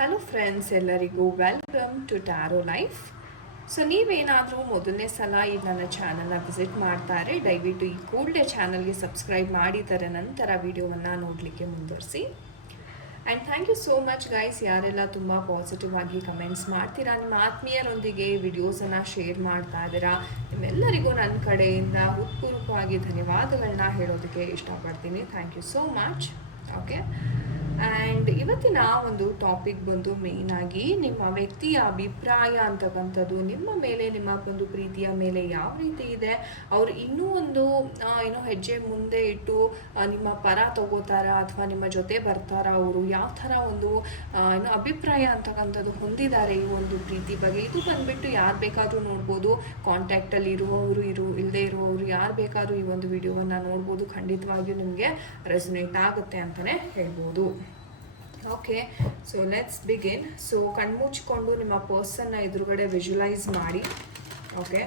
Hello friends, ಎಲ್ಲರಿಗೂ welcome to tarot life. So ನೀವೇನಾದರೂ ಮೊದಲನೇ ಸಲ ಈ ನನ್ನ ಚಾನಲ್ನ ವಿಸಿಟ್ ಮಾಡ್ತಾರೆ, ದಯವಿಟ್ಟು ಈ ಕೂಡಲೇ ಚಾನಲ್ಗೆ ಸಬ್ಸ್ಕ್ರೈಬ್ ಮಾಡಿದರೆ ನಂತರ ವಿಡಿಯೋವನ್ನು ನೋಡಲಿಕ್ಕೆ ಮುಂದುವರಿಸಿ. And thank you so much guys, ಯಾರೆಲ್ಲ ತುಂಬ ಪಾಸಿಟಿವ್ ಆಗಿ ಕಮೆಂಟ್ಸ್ ಮಾಡ್ತೀರಾ, ನಿಮ್ಮ ಆತ್ಮೀಯರೊಂದಿಗೆ ವಿಡಿಯೋಸನ್ನು ಶೇರ್ ಮಾಡ್ತಾ ಇದ್ದೀರಾ, ನಿಮ್ಮೆಲ್ಲರಿಗೂ ನನ್ನ ಕಡೆಯಿಂದ ಹೃತ್ಪೂರ್ವಕವಾಗಿ ಧನ್ಯವಾದಗಳನ್ನ ಹೇಳೋದಕ್ಕೆ ಇಷ್ಟಪಡ್ತೀನಿ. Thank you so much. Okay, and ಇವತ್ತಿನ ಒಂದು ಟಾಪಿಕ್ ಬಂದು ಮೇಯ್ನಾಗಿ ನಿಮ್ಮ ವ್ಯಕ್ತಿಯ ಅಭಿಪ್ರಾಯ ಅಂತಕ್ಕಂಥದ್ದು ನಿಮ್ಮ ಮೇಲೆ, ನಿಮ್ಮ ಒಂದು ಪ್ರೀತಿಯ ಮೇಲೆ ಯಾವ ರೀತಿ ಇದೆ, ಅವರು ಇನ್ನೂ ಒಂದು ಹೆಜ್ಜೆ ಮುಂದೆ ಇಟ್ಟು ನಿಮ್ಮ ಪರ ತಗೋತಾರಾ ಅಥವಾ ನಿಮ್ಮ ಜೊತೆ ಬರ್ತಾರಾ, ಅವರು ಯಾವ ಥರ ಒಂದು ಅಭಿಪ್ರಾಯ ಅಂತಕ್ಕಂಥದ್ದು ಹೊಂದಿದ್ದಾರೆ ಈ ಒಂದು ಪ್ರೀತಿ ಬಗ್ಗೆ. ಇದು ಬಂದುಬಿಟ್ಟು ಯಾರು ಬೇಕಾದರೂ ನೋಡ್ಬೋದು, ಕಾಂಟ್ಯಾಕ್ಟಲ್ಲಿ ಇರುವವರು ಇಲ್ಲದೆ ಇರುವವರು ಯಾರು ಬೇಕಾದರೂ ಈ ಒಂದು ವಿಡಿಯೋವನ್ನು ನೋಡ್ಬೋದು. ಖಂಡಿತವಾಗಿಯೂ ನಿಮಗೆ ರೆಸೊನೇಟ್ ಆಗುತ್ತೆ ಅಂತಲೇ ಹೇಳ್ಬೋದು. Okay, so let's begin. So ಕಣ್ಮುಚ್ಕೊಂಡು ನಿಮ್ಮ ಪರ್ಸನ್ನ ಎದುರುಗಡೆ ವಿಜುವಲೈಸ್ ಮಾಡಿ. ಓಕೆ,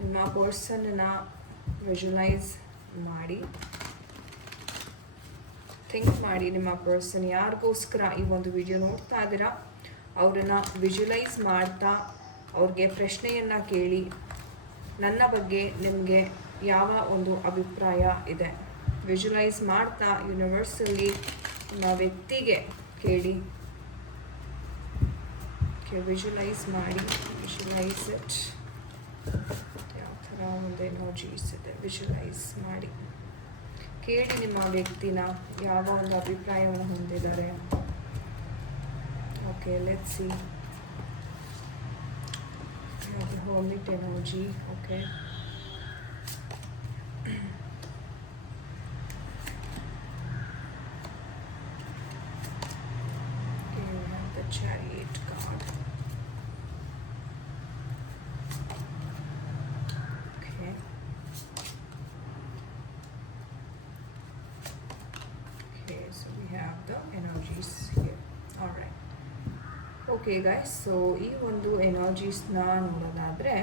ನಿಮ್ಮ ಪರ್ಸನ್ನ ವಿಜುವಲೈಸ್ ಮಾಡಿ, ಥಿಂಕ್ ಮಾಡಿ. ನಿಮ್ಮ ಪರ್ಸನ್ ಯಾರಿಗೋಸ್ಕರ ಈ ಒಂದು ವಿಡಿಯೋ ನೋಡ್ತಾ ಇದ್ದೀರಾ ಅವರನ್ನು ವಿಜುವಲೈಸ್ ಮಾಡ್ತಾ ಅವ್ರಿಗೆ ಪ್ರಶ್ನೆಯನ್ನು ಕೇಳಿ, ನನ್ನ ಬಗ್ಗೆ ನಿಮಗೆ ಯಾವ ಒಂದು ಅಭಿಪ್ರಾಯ ಇದೆ. ವಿಜುವಲೈಸ್ ಮಾಡ್ತಾ ಯೂನಿವರ್ಸಲ್ಲಿ ನಿಮ್ಮ ವ್ಯಕ್ತಿಗೆ ಕೇಳಿ. ವಿಜುವಲೈಸ್ ಮಾಡಿ, ವಿಜುವಲೈಸ್ ಇಟ್. ಯಾವ ಥರ ಒಂದು ಎನರ್ಜೀಸ್ ಇದೆ ವಿಜುವಲೈಸ್ ಮಾಡಿ ಕೇಳಿ. ನಿಮ್ಮ ವ್ಯಕ್ತಿನ ಯಾವ ಒಂದು ಅಭಿಪ್ರಾಯವನ್ನು ಹೊಂದಿದ್ದಾರೆ. Okay, let's see. Hermit energy. Okay, Chariot card. Okay. Okay, so we have the energies here. All right. Okay guys, so ಈ ಒಂದು ಎನರ್ಜೀಸ್ನ ನೋಡೋದಾದರೆ,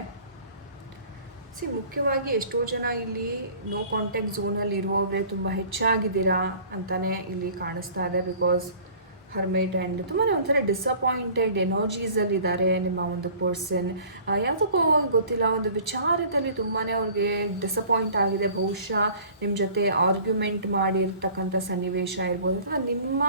ಮುಖ್ಯವಾಗಿ ಎಷ್ಟೋ ಜನ ಇಲ್ಲಿ ನೋ ಕಾಂಟ್ಯಾಕ್ಟ್ ಝೋನಲ್ಲಿ ಇರುವವರೇ ತುಂಬ ಹೆಚ್ಚಾಗಿದ್ದೀರಾ ಅಂತಲೇ ಇಲ್ಲಿ ಕಾಣಿಸ್ತಾ ಇದೆ. ಬಿಕಾಸ್ ಹರ್ಮೇಟ್ ಆ್ಯಂಡ್ ತುಂಬಾ ಒಂಥರ ಡಿಸಪಾಯಿಂಟೆಡ್ ಎನರ್ಜೀಸಲ್ಲಿದ್ದಾರೆ ನಿಮ್ಮ ಒಂದು ಪರ್ಸನ್. ಯಾವುದಕ್ಕೋ ಗೊತ್ತಿಲ್ಲ, ಒಂದು ವಿಚಾರದಲ್ಲಿ ತುಂಬಾ ಅವ್ರಿಗೆ ಡಿಸಪಾಯಿಂಟ್ ಆಗಿದೆ. ಬಹುಶಃ ನಿಮ್ಮ ಜೊತೆ ಆರ್ಗ್ಯುಮೆಂಟ್ ಮಾಡಿರ್ತಕ್ಕಂಥ ಸನ್ನಿವೇಶ ಇರ್ಬೋದು, ಅಥವಾ ನಿಮ್ಮ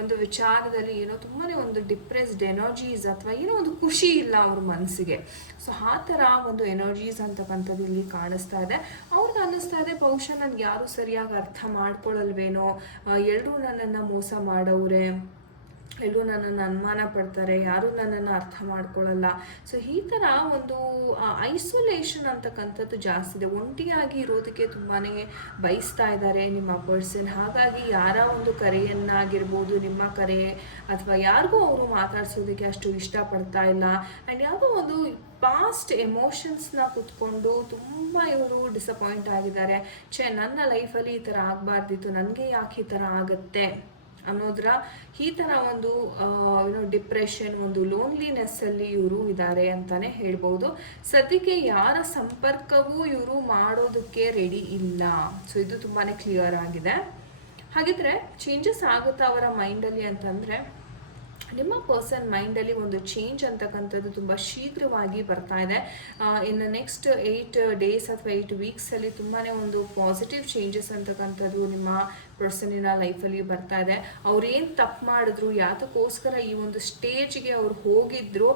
ಒಂದು ವಿಚಾರದಲ್ಲಿ ಏನೋ ತುಂಬಾ ಒಂದು ಡಿಪ್ರೆಸ್ಡ್ ಎನರ್ಜೀಸ್ ಅಥವಾ ಏನೋ ಒಂದು ಖುಷಿ ಇಲ್ಲ ಅವ್ರ ಮನಸ್ಸಿಗೆ. ಸೊ ಆ ಥರ ಒಂದು ಎನರ್ಜೀಸ್ ಅಂತಕ್ಕಂಥದ್ದು ಇಲ್ಲಿ ಕಾಣಿಸ್ತಾ ಇದೆ. ಅವ್ರಿಗೆ ಅನ್ನಿಸ್ತಾ ಇದೆ ಬಹುಶಃ ನನಗೆ ಯಾರೂ ಸರಿಯಾಗಿ ಅರ್ಥ ಮಾಡ್ಕೊಳ್ಳಲ್ವೇನೋ, ಎಲ್ಲರೂ ನನ್ನನ್ನು ಮೋಸ ಮಾಡೋರೆ, ಎಲ್ಲರೂ ನನ್ನನ್ನು ಅನುಮಾನ ಪಡ್ತಾರೆ, ಯಾರೂ ನನ್ನನ್ನು ಅರ್ಥ ಮಾಡ್ಕೊಳ್ಳಲ್ಲ. ಸೊ ಈ ಥರ ಒಂದು ಐಸೋಲೇಷನ್ ಅಂತಕ್ಕಂಥದ್ದು ಜಾಸ್ತಿ ಇದೆ. ಒಂಟಿಯಾಗಿ ಇರೋದಕ್ಕೆ ತುಂಬಾ ಬಯಸ್ತಾ ಇದ್ದಾರೆ ನಿಮ್ಮ ಪರ್ಸನ್. ಹಾಗಾಗಿ ಯಾರ ಒಂದು ಕರೆಯನ್ನಾಗಿರ್ಬೋದು, ನಿಮ್ಮ ಕರೆ ಅಥವಾ ಯಾರಿಗೂ ಅವರು ಮಾತಾಡ್ಸೋದಕ್ಕೆ ಅಷ್ಟು ಇಷ್ಟಪಡ್ತಾ ಇಲ್ಲ. ಆ್ಯಂಡ್ ಯಾವುದೋ ಒಂದು ಪಾಸ್ಟ್ ಎಮೋಷನ್ಸ್ನ ಕೂತ್ಕೊಂಡು ತುಂಬ ಇವರು ಡಿಸಪಾಯಿಂಟ್ ಆಗಿದ್ದಾರೆ. ನನ್ನ ಲೈಫಲ್ಲಿ ಈ ಥರ ಆಗಬಾರ್ದಿತ್ತು, ನನಗೆ ಯಾಕೆ ಈ ಥರ ಆಗುತ್ತೆ ಅನ್ನೋದ್ರ ಈ ಥರ ಒಂದು ಡಿಪ್ರೆಷನ್, ಒಂದು ಲೋನ್ಲಿನೆಸ್ಸಲ್ಲಿ ಇವರು ಇದ್ದಾರೆ ಅಂತಲೇ ಹೇಳ್ಬೋದು. ಸದ್ಯಕ್ಕೆ ಯಾರ ಸಂಪರ್ಕವೂ ಇವರು ಮಾಡೋದಕ್ಕೆ ರೆಡಿ ಇಲ್ಲ. ಸೊ ಇದು ತುಂಬಾ ಕ್ಲಿಯರ್ ಆಗಿದೆ. ಹಾಗಿದ್ರೆ ಚೇಂಜಸ್ ಆಗುತ್ತಾ ಅವರ ಮೈಂಡಲ್ಲಿ ಅಂತಂದರೆ, ನಿಮ್ಮ ಪರ್ಸನ್ ಮೈಂಡಲ್ಲಿ ಒಂದು ಚೇಂಜ್ ಅಂತಕ್ಕಂಥದ್ದು ತುಂಬ ಶೀಘ್ರವಾಗಿ ಬರ್ತಾ ಇದೆ. ಇನ್ನು ನೆಕ್ಸ್ಟ್ 8 days ಅಥವಾ 8 weeksಲ್ಲಿ ತುಂಬಾ ಒಂದು ಪಾಸಿಟಿವ್ ಚೇಂಜಸ್ ಅಂತಕ್ಕಂಥದ್ದು ನಿಮ್ಮ ಪರ್ಸನಿನ ಲೈಫಲ್ಲಿ ಬರ್ತಾ ಇದೆ. ಅವ್ರೇನು ತಪ್ಪು ಮಾಡಿದ್ರು, ಯಾತಕ್ಕೋಸ್ಕರ ಈ ಒಂದು ಸ್ಟೇಜ್ಗೆ ಅವ್ರು ಹೋಗಿದ್ರು,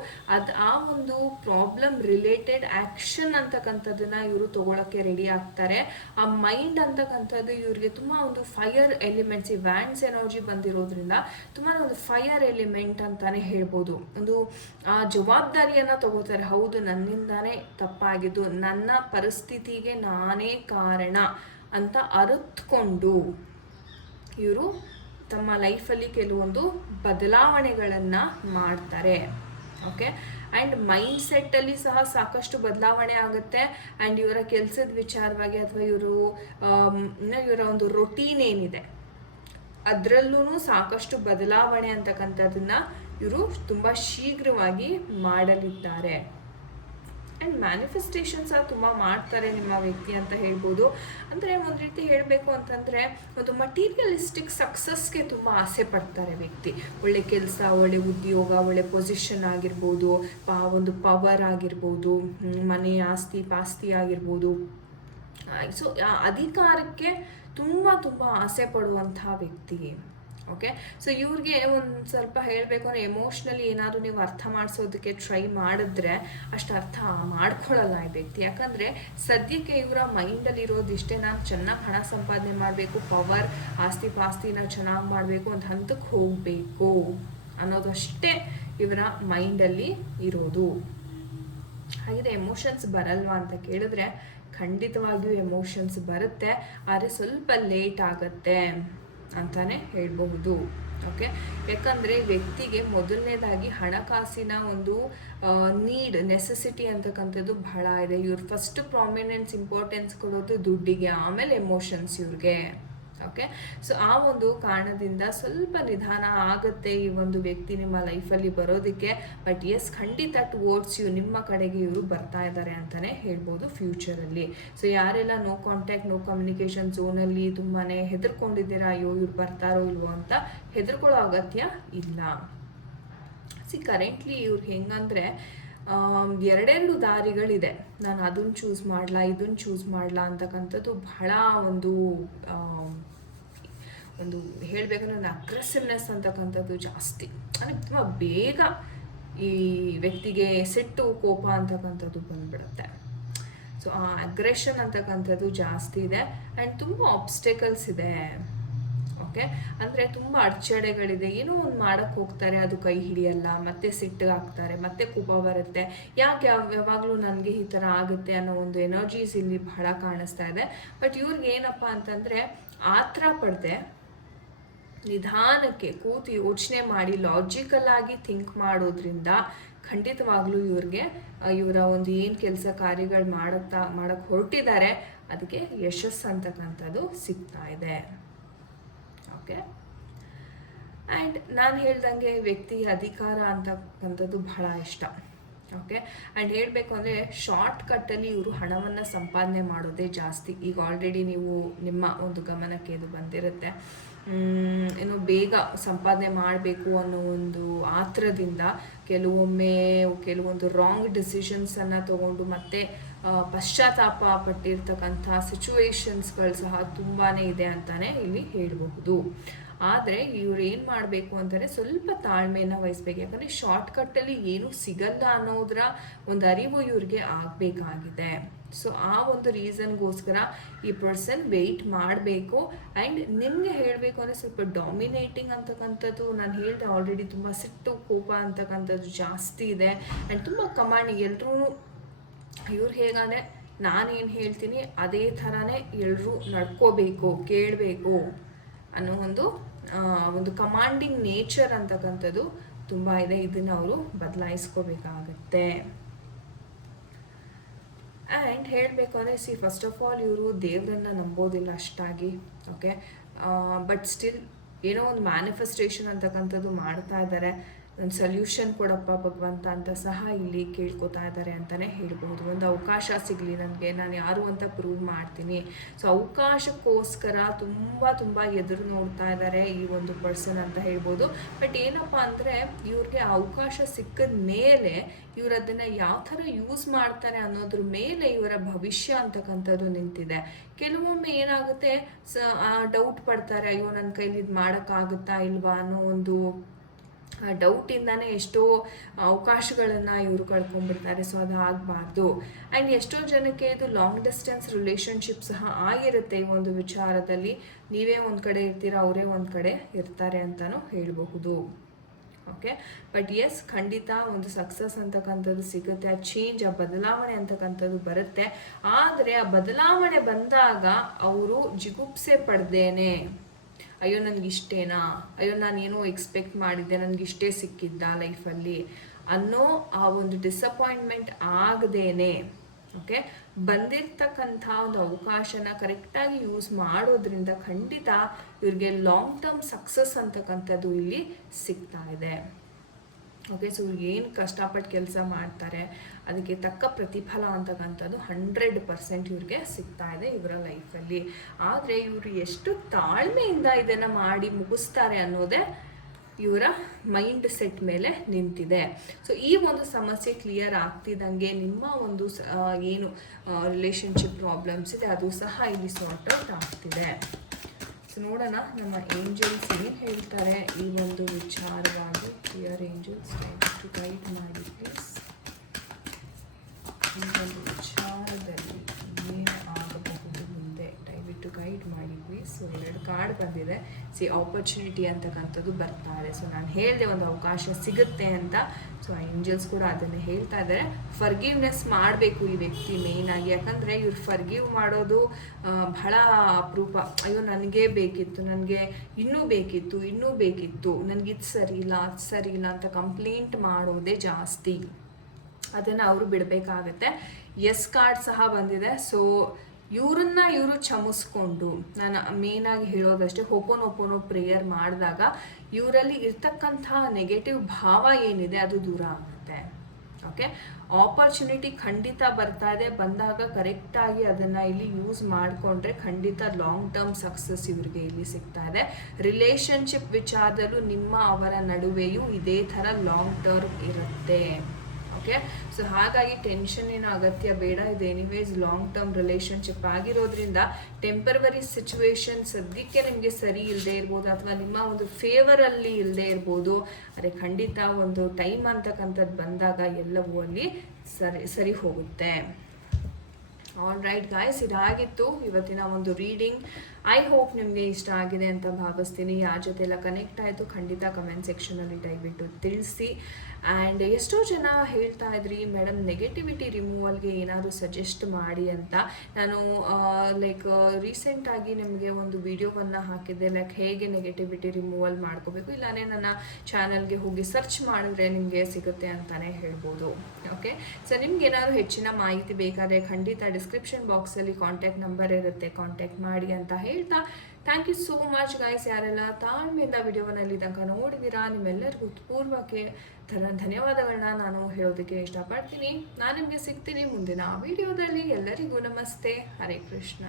ಆ ಒಂದು ಪ್ರಾಬ್ಲಮ್ ರಿಲೇಟೆಡ್ ಆ್ಯಕ್ಷನ್ ಅಂತಕ್ಕಂಥದ್ದನ್ನು ಇವರು ತೊಗೊಳಕ್ಕೆ ರೆಡಿ ಆಗ್ತಾರೆ. ಆ ಮೈಂಡ್ ಅಂತಕ್ಕಂಥದ್ದು ಇವ್ರಿಗೆ ತುಂಬ ಒಂದು ಫೈರ್ ಎಲಿಮೆಂಟ್ಸ್, ಈ ವ್ಯಾಂಡ್ಸ್ ಎನರ್ಜಿ ಬಂದಿರೋದ್ರಿಂದ ತುಂಬಾ ಒಂದು ಫೈರ್ ಎಲಿಮೆಂಟ್ ಅಂತಾನೆ ಹೇಳ್ಬೋದು. ಒಂದು ಆ ಜವಾಬ್ದಾರಿಯನ್ನು ತಗೋತಾರೆ. ಹೌದು, ನನ್ನಿಂದಾನೇ ತಪ್ಪಾಗಿದ್ದು, ನನ್ನ ಪರಿಸ್ಥಿತಿಗೆ ನಾನೇ ಕಾರಣ ಅಂತ ಅರಿತುಕೊಂಡು ಇವರು ತಮ್ಮ ಲೈಫಲ್ಲಿ ಕೆಲವೊಂದು ಬದಲಾವಣೆಗಳನ್ನು ಮಾಡ್ತಾರೆ. ಓಕೆ, ಆ್ಯಂಡ್ ಮೈಂಡ್ ಸೆಟ್ಟಲ್ಲಿ ಸಹ ಸಾಕಷ್ಟು ಬದಲಾವಣೆ ಆಗುತ್ತೆ. ಆ್ಯಂಡ್ ಇವರ ಕೆಲಸದ ವಿಚಾರವಾಗಿ ಅಥವಾ ಇವರ ಒಂದು ರೊಟೀನ್ ಏನಿದೆ ಅದರಲ್ಲೂ ಸಾಕಷ್ಟು ಬದಲಾವಣೆ ಅಂತಕ್ಕಂಥದ್ದನ್ನು ಇವರು ತುಂಬ ಶೀಘ್ರವಾಗಿ ಮಾಡಲಿದ್ದಾರೆ. ಆ್ಯಂಡ್ ಮ್ಯಾನಿಫೆಸ್ಟೇಷನ್ಸ್ ತುಂಬ ಮಾಡ್ತಾರೆ ನಿಮ್ಮ ವ್ಯಕ್ತಿ ಅಂತ ಹೇಳ್ಬೋದು. ಅಂದರೆ ಒಂದು ರೀತಿ ಹೇಳಬೇಕು ಅಂತಂದರೆ ಒಂದು ಮಟೀರಿಯಲಿಸ್ಟಿಕ್ ಸಕ್ಸಸ್ಗೆ ತುಂಬ ಆಸೆ ಪಡ್ತಾರೆ ವ್ಯಕ್ತಿ. ಒಳ್ಳೆ ಕೆಲಸ, ಒಳ್ಳೆ ಉದ್ಯೋಗ, ಒಳ್ಳೆ ಪೊಸಿಷನ್ ಆಗಿರ್ಬೋದು, ಒಂದು ಪವರ್ ಆಗಿರ್ಬೋದು, ಮನೆ, ಆಸ್ತಿ ಪಾಸ್ತಿ ಆಗಿರ್ಬೋದು. ಸೊ ಅಧಿಕಾರಕ್ಕೆ ತುಂಬ ತುಂಬ ಆಸೆ ಪಡುವಂಥ ವ್ಯಕ್ತಿ. ಓಕೆ, ಸೊ ಇವ್ರಿಗೆ ಒಂದು ಸ್ವಲ್ಪ ಹೇಳಬೇಕು ಅಂದರೆ ಎಮೋಷ್ನಲಿ ಏನಾದರೂ ನೀವು ಅರ್ಥ ಮಾಡಿಸೋದಕ್ಕೆ ಟ್ರೈ ಮಾಡಿದ್ರೆ ಅಷ್ಟು ಅರ್ಥ ಮಾಡ್ಕೊಳ್ಳಲ್ಲ ಈ ವ್ಯಕ್ತಿ. ಯಾಕಂದರೆ ಸದ್ಯಕ್ಕೆ ಇವರ ಮೈಂಡಲ್ಲಿ ಇರೋದಿಷ್ಟೇ, ನಾನು ಚೆನ್ನಾಗಿ ಹಣ ಸಂಪಾದನೆ ಮಾಡಬೇಕು, ಪವರ್, ಆಸ್ತಿ ಪಾಸ್ತಿನ ಚೆನ್ನಾಗಿ ಮಾಡಬೇಕು, ಒಂದು ಹಂತಕ್ಕೆ ಹೋಗಬೇಕು ಅನ್ನೋದಷ್ಟೇ ಇವರ ಮೈಂಡಲ್ಲಿ ಇರೋದು. ಹಾಗಿದೆ ಎಮೋಷನ್ಸ್ ಬರಲ್ವಾ ಅಂತ ಕೇಳಿದ್ರೆ ಖಂಡಿತವಾಗಿಯೂ ಎಮೋಷನ್ಸ್ ಬರುತ್ತೆ, ಆದರೆ ಸ್ವಲ್ಪ ಲೇಟ್ ಆಗುತ್ತೆ ಅಂತಾನೆ ಹೇಳ್ಬಹುದು. ಓಕೆ, ಯಾಕಂದರೆ ವ್ಯಕ್ತಿಗೆ ಮೊದಲನೇದಾಗಿ ಹಣಕಾಸಿನ ಒಂದು ನೆಸೆಸಿಟಿ ಅಂತಕ್ಕಂಥದ್ದು ಬಹಳ ಇದೆ. ಇವ್ರು ಫಸ್ಟ್ ಪ್ರಾಮಿನೆನ್ಸ್ ಇಂಪಾರ್ಟೆನ್ಸ್ ಕೊಡೋದು ದುಡ್ಡಿಗೆ, ಆಮೇಲೆ ಎಮೋಷನ್ಸ್ ಇವ್ರಿಗೆ. ಓಕೆ, ಸೊ ಆ ಒಂದು ಕಾರಣದಿಂದ ಸ್ವಲ್ಪ ನಿಧಾನ ಆಗುತ್ತೆ ಈ ಒಂದು ವ್ಯಕ್ತಿ ನಿಮ್ಮ ಲೈಫಲ್ಲಿ ಬರೋದಕ್ಕೆ. ಬಟ್ ಎಸ್, ಖಂಡಿತ ಟುವರ್ಡ್ಸ್ ಯು, ನಿಮ್ಮ ಕಡೆಗೆ ಇವರು ಬರ್ತಾ ಇದ್ದಾರೆ ಅಂತಲೇ ಹೇಳ್ಬೋದು ಫ್ಯೂಚರಲ್ಲಿ. ಸೊ ಯಾರೆಲ್ಲ ನೋ ಕಾಂಟ್ಯಾಕ್ಟ್, ನೋ ಕಮ್ಯುನಿಕೇಷನ್ ಝೋನಲ್ಲಿ ತುಂಬಾ ಹೆದರ್ಕೊಂಡಿದ್ದೀರಾ, ಅಯ್ಯೋ ಇವ್ರು ಬರ್ತಾರೋ ಇಲ್ವೋ ಅಂತ ಹೆದರ್ಕೊಳ್ಳೋ ಅಗತ್ಯ ಇಲ್ಲ. ಕರೆಂಟ್ಲಿ ಇವ್ರಿಗೆ ಹೆಂಗಂದರೆ ಎರಡೆರಡು ದಾರಿಗಳಿದೆ. ನಾನು ಅದನ್ನು ಚೂಸ್ ಮಾಡಲಾ, ಇದನ್ನು ಚೂಸ್ ಮಾಡಲಾ ಅಂತಕ್ಕಂಥದ್ದು ಬಹಳ ಒಂದು ಹೇಳಬೇಕಂದ್ರೆ ಒಂದು ಅಗ್ರೆಸಿವ್ನೆಸ್ ಅಂತಕ್ಕಂಥದ್ದು ಜಾಸ್ತಿ. ಅಂದರೆ ತುಂಬ ಬೇಗ ಈ ವ್ಯಕ್ತಿಗೆ ಸಿಟ್ಟು, ಕೋಪ ಅಂತಕ್ಕಂಥದ್ದು ಬಂದ್ಬಿಡುತ್ತೆ. ಸೊ ಆ ಅಗ್ರೆಷನ್ ಅಂತಕ್ಕಂಥದ್ದು ಜಾಸ್ತಿ ಇದೆ. ಆ್ಯಂಡ್ ತುಂಬ ಆಬ್ಸ್ಟೆಕಲ್ಸ್ ಇದೆ. ಓಕೆ, ಅಂದರೆ ತುಂಬ ಅಡಚಣೆಗಳಿದೆ. ಏನೋ ಒಂದು ಮಾಡೋಕ್ಕೆ ಹೋಗ್ತಾರೆ, ಅದು ಕೈ ಹಿಡಿಯಲ್ಲ, ಮತ್ತೆ ಸಿಟ್ಟಿಗಾಗ್ತಾರೆ, ಮತ್ತೆ ಕೋಪ ಬರುತ್ತೆ. ಯಾಕೆ ಯಾವಾಗಲೂ ನನಗೆ ಈ ಥರ ಆಗುತ್ತೆ ಅನ್ನೋ ಒಂದು ಎನರ್ಜೀಸ್ ಇಲ್ಲಿ ಬಹಳ ಕಾಣಿಸ್ತಾ ಇದೆ. ಬಟ್ ಇವ್ರಿಗೆ ಏನಪ್ಪ ಅಂತಂದರೆ ಆತ್ರ ಪಡದೆ ನಿಧಾನಕ್ಕೆ ಕೂತು ಯೋಚನೆ ಮಾಡಿ ಲಾಜಿಕಲ್ ಆಗಿ ಥಿಂಕ್ ಮಾಡೋದ್ರಿಂದ ಖಂಡಿತವಾಗ್ಲೂ ಇವ್ರಿಗೆ ಇವರ ಒಂದು ಏನು ಕೆಲಸ ಕಾರ್ಯಗಳು ಮಾಡಕ್ಕೆ ಹೊರಟಿದ್ದಾರೆ ಅದಕ್ಕೆ ಯಶಸ್ಸು ಅಂತಕ್ಕಂಥದ್ದು ಸಿಗ್ತಾ ಇದೆ. ಓಕೆ, ಆ್ಯಂಡ್ ನಾನು ಹೇಳ್ದಂಗೆ ವ್ಯಕ್ತಿ ಅಧಿಕಾರ ಅಂತಕ್ಕಂಥದ್ದು ಬಹಳ ಇಷ್ಟ. ಓಕೆ, ಆ್ಯಂಡ್ ಹೇಳಬೇಕು ಅಂದರೆ ಶಾರ್ಟ್ ಕಟ್ಟಲ್ಲಿ ಇವರು ಹಣವನ್ನು ಸಂಪಾದನೆ ಮಾಡೋದೇ ಜಾಸ್ತಿ. ಈಗ ಆಲ್ರೆಡಿ ನೀವು ನಿಮ್ಮ ಒಂದು ಗಮನಕ್ಕೆ ಇದು ಬಂದಿರುತ್ತೆ. ಏನು ಬೇಗ ಸಂಪಾದನೆ ಮಾಡಬೇಕು ಅನ್ನೋ ಒಂದು ಆತ್ರದಿಂದ ಕೆಲವೊಂದು ರಾಂಗ್ ಡಿಸಿಷನ್ಸನ್ನು ತಗೊಂಡು ಮತ್ತೆ ಪಶ್ಚಾತ್ತಾಪ ಪಟ್ಟಿರ್ತಕ್ಕಂಥ ಸಿಚುವೇಶನ್ಸ್ಗಳು ಸಹ ತುಂಬಾ ಇದೆ ಅಂತಾನೆ ಇಲ್ಲಿ ಹೇಳಬಹುದು. ಆದರೆ ಇವ್ರು ಏನು ಮಾಡಬೇಕು ಅಂತಂದರೆ ಸ್ವಲ್ಪ ತಾಳ್ಮೆಯನ್ನು ವಹಿಸ್ಬೇಕು. ಯಾಕಂದರೆ ಶಾರ್ಟ್ಕಟ್ಟಲ್ಲಿ ಏನೂ ಸಿಗಲ್ಲ ಅನ್ನೋದರ ಒಂದು ಅರಿವು ಇವ್ರಿಗೆ ಆಗಬೇಕಾಗಿದೆ. ಸೊ ಆ ಒಂದು ರೀಸನ್ಗೋಸ್ಕರ ಈ ಪರ್ಸನ್ ವೆಯ್ಟ್ ಮಾಡಬೇಕು. ಆ್ಯಂಡ್ ನಿಮಗೆ ಹೇಳಬೇಕು ಅಂದರೆ ಸ್ವಲ್ಪ ಡಾಮಿನೇಟಿಂಗ್ ಅಂತಕ್ಕಂಥದ್ದು ನಾನು ಹೇಳಿದೆ ಆಲ್ರೆಡಿ, ತುಂಬ ಸಿಟ್ಟು, ಕೋಪ ಅಂತಕ್ಕಂಥದ್ದು ಜಾಸ್ತಿ ಇದೆ. ಆ್ಯಂಡ್ ತುಂಬ ಕಮಾಂಡಿಂಗ್. ಎಲ್ಲರೂ ಇವ್ರು ಹೇಗಂದರೆ ನಾನೇನು ಹೇಳ್ತೀನಿ ಅದೇ ಥರನೇ ಎಲ್ಲರೂ ನಡ್ಕೋಬೇಕು, ಕೇಳಬೇಕು ಅನ್ನೋ ಒಂದು ಕಮಾಂಡಿಂಗ್ ನೇಚರ್ ಅಂತಕ್ಕಂಥದ್ದು ತುಂಬ ಇದೆ. ಇದನ್ನು ಅವರು ಬದಲಾಯಿಸ್ಕೋಬೇಕಾಗತ್ತೆ. ಆ್ಯಂಡ್ ಹೇಳಬೇಕು ಅಂದರೆ ಫಸ್ಟ್ ಆಫ್ ಆಲ್ ಇವರು ದೇವರನ್ನು ನಂಬೋದಿಲ್ಲ ಅಷ್ಟಾಗಿ. ಓಕೆ, ಬಟ್ ಸ್ಟಿಲ್ ಏನೋ ಒಂದು ಮ್ಯಾನಿಫೆಸ್ಟೇಷನ್ ಅಂತಕ್ಕಂಥದ್ದು ಮಾಡ್ತಾ ಇದ್ದಾರೆ. ಒಂದು ಸೊಲ್ಯೂಷನ್ ಕೊಡಪ್ಪ ಭಗವಂತ ಅಂತ ಸಹ ಇಲ್ಲಿ ಕೇಳ್ಕೊತಾ ಇದ್ದಾರೆ ಅಂತಲೇ ಹೇಳ್ಬೋದು. ಒಂದು ಅವಕಾಶ ಸಿಗಲಿ ನನಗೆ, ನಾನು ಯಾರು ಅಂತ ಪ್ರೂವ್ ಮಾಡ್ತೀನಿ. ಸೊ ಅವಕಾಶಕ್ಕೋಸ್ಕರ ತುಂಬ ಎದುರು ನೋಡ್ತಾ ಇದ್ದಾರೆ ಈ ಒಂದು ಪರ್ಸನ್ ಅಂತ ಹೇಳ್ಬೋದು. ಬಟ್ ಏನಪ್ಪ ಅಂದರೆ ಇವ್ರಿಗೆ ಅವಕಾಶ ಸಿಕ್ಕಿದ ಮೇಲೆ ಇವರು ಅದನ್ನು ಯಾವ ಥರ ಯೂಸ್ ಮಾಡ್ತಾರೆ ಅನ್ನೋದ್ರ ಮೇಲೆ ಇವರ ಭವಿಷ್ಯ ಅಂತಕ್ಕಂಥದ್ದು ನಿಂತಿದೆ. ಕೆಲವೊಮ್ಮೆ ಏನಾಗುತ್ತೆ, ಡೌಟ್ ಪಡ್ತಾರೆ, ಅಯ್ಯೋ ನನ್ನ ಕೈಲಿ ಇದು ಮಾಡೋಕ್ಕಾಗುತ್ತಾ ಇಲ್ವಾ ಅನ್ನೋ ಒಂದು ಡೌಟಿಂದಾನೇ ಎಷ್ಟೋ ಅವಕಾಶಗಳನ್ನು ಇವರು ಕಳ್ಕೊಂಡ್ಬಿಡ್ತಾರೆ. ಸೊ ಅದು ಆಗಬಾರ್ದು. ಆ್ಯಂಡ್ ಎಷ್ಟೋ ಜನಕ್ಕೆ ಇದು ಲಾಂಗ್ ಡಿಸ್ಟೆನ್ಸ್ ರಿಲೇಷನ್ಶಿಪ್ ಸಹ ಆಗಿರುತ್ತೆ. ಈ ಒಂದು ವಿಚಾರದಲ್ಲಿ ನೀವೇ ಒಂದು ಕಡೆ ಇರ್ತೀರ, ಅವರೇ ಒಂದು ಕಡೆ ಇರ್ತಾರೆ ಅಂತಲೂ ಹೇಳಬಹುದು. ಓಕೆ, ಬಟ್ ಎಸ್, ಖಂಡಿತ ಒಂದು ಸಕ್ಸಸ್ ಅಂತಕ್ಕಂಥದ್ದು ಸಿಗುತ್ತೆ. ಆ ಚೇಂಜ್, ಆ ಬದಲಾವಣೆ ಅಂತಕ್ಕಂಥದ್ದು ಬರುತ್ತೆ. ಆದರೆ ಆ ಬದಲಾವಣೆ ಬಂದಾಗ ಅವರು ಜಿಗುಪ್ಸೆ ಪಡ್ದೇನೆ ಅಯ್ಯೋ ನನಗಿಷ್ಟೇನಾ, ಅಯ್ಯೋ ನಾನೇನೋ ಎಕ್ಸ್ಪೆಕ್ಟ್ ಮಾಡಿದ್ದೆ, ನನಗಿಷ್ಟೇ ಸಿಕ್ಕಿದ್ದ ಲೈಫಲ್ಲಿ ಅನ್ನೋ ಆ ಒಂದು ಡಿಸಪಾಯಿಂಟ್ಮೆಂಟ್ ಆಗದೇನೆ ಓಕೆ ಬಂದಿರ್ತಕ್ಕಂಥ ಒಂದು ಅವಕಾಶನ ಕರೆಕ್ಟಾಗಿ ಯೂಸ್ ಮಾಡೋದ್ರಿಂದ ಖಂಡಿತ ಇವ್ರಿಗೆ ಲಾಂಗ್ ಟರ್ಮ್ ಸಕ್ಸಸ್ ಅಂತಕ್ಕಂಥದ್ದು ಇಲ್ಲಿ ಸಿಗ್ತಾ ಇದೆ. ಓಕೆ, ಸೊ ಏನು ಕಷ್ಟಪಟ್ಟು ಕೆಲಸ ಮಾಡ್ತಾರೆ ಅದಕ್ಕೆ ತಕ್ಕ ಪ್ರತಿಫಲ ಅಂತಕ್ಕಂಥದ್ದು 100% ಇವ್ರಿಗೆ ಸಿಗ್ತಾ ಇದೆ ಇವರ ಲೈಫಲ್ಲಿ. ಆದರೆ ಇವರು ಎಷ್ಟು ತಾಳ್ಮೆಯಿಂದ ಇದನ್ನು ಮಾಡಿ ಮುಗಿಸ್ತಾರೆ ಅನ್ನೋದೇ ಇವರ ಮೈಂಡ್ ಸೆಟ್ ಮೇಲೆ ನಿಂತಿದೆ. ಸೊ ಈ ಒಂದು ಸಮಸ್ಯೆ ಕ್ಲಿಯರ್ ಆಗ್ತಿದ್ದಂಗೆ ನಿಮ್ಮ ಒಂದು ಏನು ರಿಲೇಷನ್ಶಿಪ್ ಪ್ರಾಬ್ಲಮ್ಸ್ ಇದೆ ಅದು ಸಹ ಇಲ್ಲಿ ಸಾರ್ಟ್ ಔಟ್ ಆಗ್ತಿದೆ. ಸೊ ನೋಡೋಣ ನಮ್ಮ ಏಂಜಲ್ಸ್ ಏನು ಹೇಳ್ತಾರೆ ಈ ಒಂದು ವಿಚಾರವಾಗಿ. ಕ್ಲಿಯರ್ ಏಂಜಲ್ಸ್ ಟು ಗೈಡ್ ಮಾಡಿ ಪ್ಲೀಸ್. ಈ ಒಂದು ವಿಚಾರದಲ್ಲಿ ಏನು ಆಗಬಹುದು ಮುಂದೆ ದಯವಿಟ್ಟು ಗೈಡ್ ಮಾಡಿ ಪ್ಲೀಸ್. ಸೊ 2 ಕಾರ್ಡ್ ಬಂದಿದೆ. ಆಪರ್ಚುನಿಟಿ ಅಂತಕ್ಕಂಥದ್ದು ಬರ್ತಾ ಇದೆ. ಸೊ ನಾನು ಹೇಳಿದೆ ಒಂದು ಅವಕಾಶ ಸಿಗುತ್ತೆ ಅಂತ. ಸೊ ಏಂಜಲ್ಸ್ ಕೂಡ ಅದನ್ನೇ ಹೇಳ್ತಾ ಇದ್ದಾರೆ. ಫರ್ಗಿವ್ನೆಸ್ ಮಾಡಬೇಕು ಈ ವ್ಯಕ್ತಿ ಮೇಯ್ನಾಗಿ. ಯಾಕಂದರೆ ಇವ್ರು ಫರ್ಗಿವ್ ಮಾಡೋದು ಬಹಳ ಅಪರೂಪ. ಅಯ್ಯೋ ನನಗೆ ಬೇಕಿತ್ತು, ನನಗೆ ಇನ್ನೂ ಬೇಕಿತ್ತು, ನನಗಿದು ಸರಿ ಇಲ್ಲ ಅದು ಸರಿ ಇಲ್ಲ ಅಂತ ಕಂಪ್ಲೇಂಟ್ ಮಾಡೋದೇ ಜಾಸ್ತಿ. ಅದನ್ನು ಅವರು ಬಿಡಬೇಕಾಗತ್ತೆ. ಎಸ್ ಕಾರ್ಡ್ ಸಹ ಬಂದಿದೆ. ಸೊ ಇವ್ರನ್ನ ಇವರು ಚಮಿಸ್ಕೊಂಡು, ನಾನು ಮೇಯ್ನಾಗಿ ಹೇಳೋದಷ್ಟೇ, ಹೋಪೋನೋಪೋನೋ ಪ್ರೇಯರ್ ಮಾಡಿದಾಗ ಇವರಲ್ಲಿ ಇರ್ತಕ್ಕಂಥ ನೆಗೆಟಿವ್ ಭಾವ ಏನಿದೆ ಅದು ದೂರ ಆಗುತ್ತೆ. ಓಕೆ, ಆಪರ್ಚುನಿಟಿ ಖಂಡಿತ ಬರ್ತಾ ಇದೆ. ಬಂದಾಗ ಕರೆಕ್ಟಾಗಿ ಅದನ್ನು ಇಲ್ಲಿ ಯೂಸ್ ಮಾಡಿಕೊಂಡ್ರೆ ಖಂಡಿತ ಲಾಂಗ್ ಟರ್ಮ್ ಸಕ್ಸಸ್ ಇವರಿಗೆ ಇಲ್ಲಿ ಸಿಗ್ತಾ ಇದೆ. ರಿಲೇಷನ್ಶಿಪ್ ವಿಚಾರದಲ್ಲೂ ನಿಮ್ಮ ಅವರ ನಡುವೆಯೂ ಇದೇ ಥರ ಲಾಂಗ್ ಟರ್ಮ್ ಇರುತ್ತೆ. ಓಕೆ, ಸೊ ಹಾಗಾಗಿ ಟೆನ್ಷನ್ ಏನೋ ಅಗತ್ಯ ಬೇಡ. ಇದು ಎನಿವೇಸ್ ಲಾಂಗ್ ಟರ್ಮ್ ರಿಲೇಷನ್ಶಿಪ್ ಆಗಿರೋದ್ರಿಂದ ಟೆಂಪರವರಿ ಸಿಚುವೇಶನ್ ಸದ್ಯಕ್ಕೆ ನಿಮಗೆ ಸರಿ ಇಲ್ಲದೆ ಇರ್ಬೋದು, ಅಥವಾ ನಿಮ್ಮ ಒಂದು ಫೇವರಲ್ಲಿ ಇಲ್ಲದೆ ಇರ್ಬೋದು. ಆದರೆ ಖಂಡಿತ ಒಂದು ಟೈಮ್ ಅಂತಕ್ಕಂಥದ್ದು ಬಂದಾಗ ಎಲ್ಲವೂ ಅಲ್ಲಿ ಸರಿ ಹೋಗುತ್ತೆ. ಆಲ್ ರೈಟ್ ಗಾಯ್ಸ್, ಇದಾಗಿತ್ತು ಇವತ್ತಿನ ಒಂದು ರೀಡಿಂಗ್. ಐ ಹೋಪ್ ನಿಮಗೆ ಇಷ್ಟ ಆಗಿದೆ ಅಂತ ಭಾವಿಸ್ತೀನಿ. ಯಾರ ಜೊತೆ ಎಲ್ಲ ಕನೆಕ್ಟ್ ಆಯಿತು ಖಂಡಿತ ಕಮೆಂಟ್ ಸೆಕ್ಷನಲ್ಲಿ ದಯವಿಟ್ಟು ತಿಳಿಸಿ. ಆ್ಯಂಡ್ ಎಷ್ಟೋ ಜನ ಹೇಳ್ತಾ ಇದ್ರಿ ಮೇಡಮ್ ನೆಗೆಟಿವಿಟಿ ರಿಮೂವಲ್ಗೆ ಏನಾದರೂ ಸಜೆಸ್ಟ್ ಮಾಡಿ ಅಂತ. ನಾನು ಲೈಕ್ ರೀಸೆಂಟಾಗಿ ನಿಮಗೆ ಒಂದು ವಿಡಿಯೋವನ್ನು ಹಾಕಿದ್ದೆ, ಲೈಕ್ ಹೇಗೆ ನೆಗೆಟಿವಿಟಿ ರಿಮೂವಲ್ ಮಾಡ್ಕೋಬೇಕು. ಇಲ್ಲಾಂದರೆ ನನ್ನ ಚಾನಲ್ಗೆ ಹೋಗಿ ಸರ್ಚ್ ಮಾಡಿದ್ರೆ ನಿಮಗೆ ಸಿಗುತ್ತೆ ಅಂತಲೇ ಹೇಳ್ಬೋದು. ಓಕೆ, ಸೊ ನಿಮ್ಗೆ ಏನಾದರೂ ಹೆಚ್ಚಿನ ಮಾಹಿತಿ ಬೇಕಾದರೆ ಖಂಡಿತ ಡಿಸ್ಕ್ರಿಪ್ಷನ್ ಬಾಕ್ಸಲ್ಲಿ ಕಾಂಟ್ಯಾಕ್ಟ್ ನಂಬರ್ ಇರುತ್ತೆ, ಕಾಂಟ್ಯಾಕ್ಟ್ ಮಾಡಿ ಅಂತ ಹೇಳ್ತಾ thank you so much guys. ಯಾರೆಲ್ಲ ತಾಳ್ಮೆಯಿಂದ ವಿಡಿಯೋವನ್ನಲ್ಲಿ ತನಕ ನೋಡಿದ್ದೀರಾ ನಿಮ್ಮೆಲ್ಲರಿಗೂ ಪೂರ್ವಕ್ಕೆ ಧನ್ಯವಾದಗಳನ್ನ ನಾನು ಹೇಳೋದಕ್ಕೆ ಇಷ್ಟಪಡ್ತೀನಿ. ನಾನು ನಿಮಗೆ ಸಿಗ್ತೀನಿ ಮುಂದಿನ ವಿಡಿಯೋದಲ್ಲಿ. ಎಲ್ಲರಿಗೂ ನಮಸ್ತೆ, ಹರೇ ಕೃಷ್ಣ.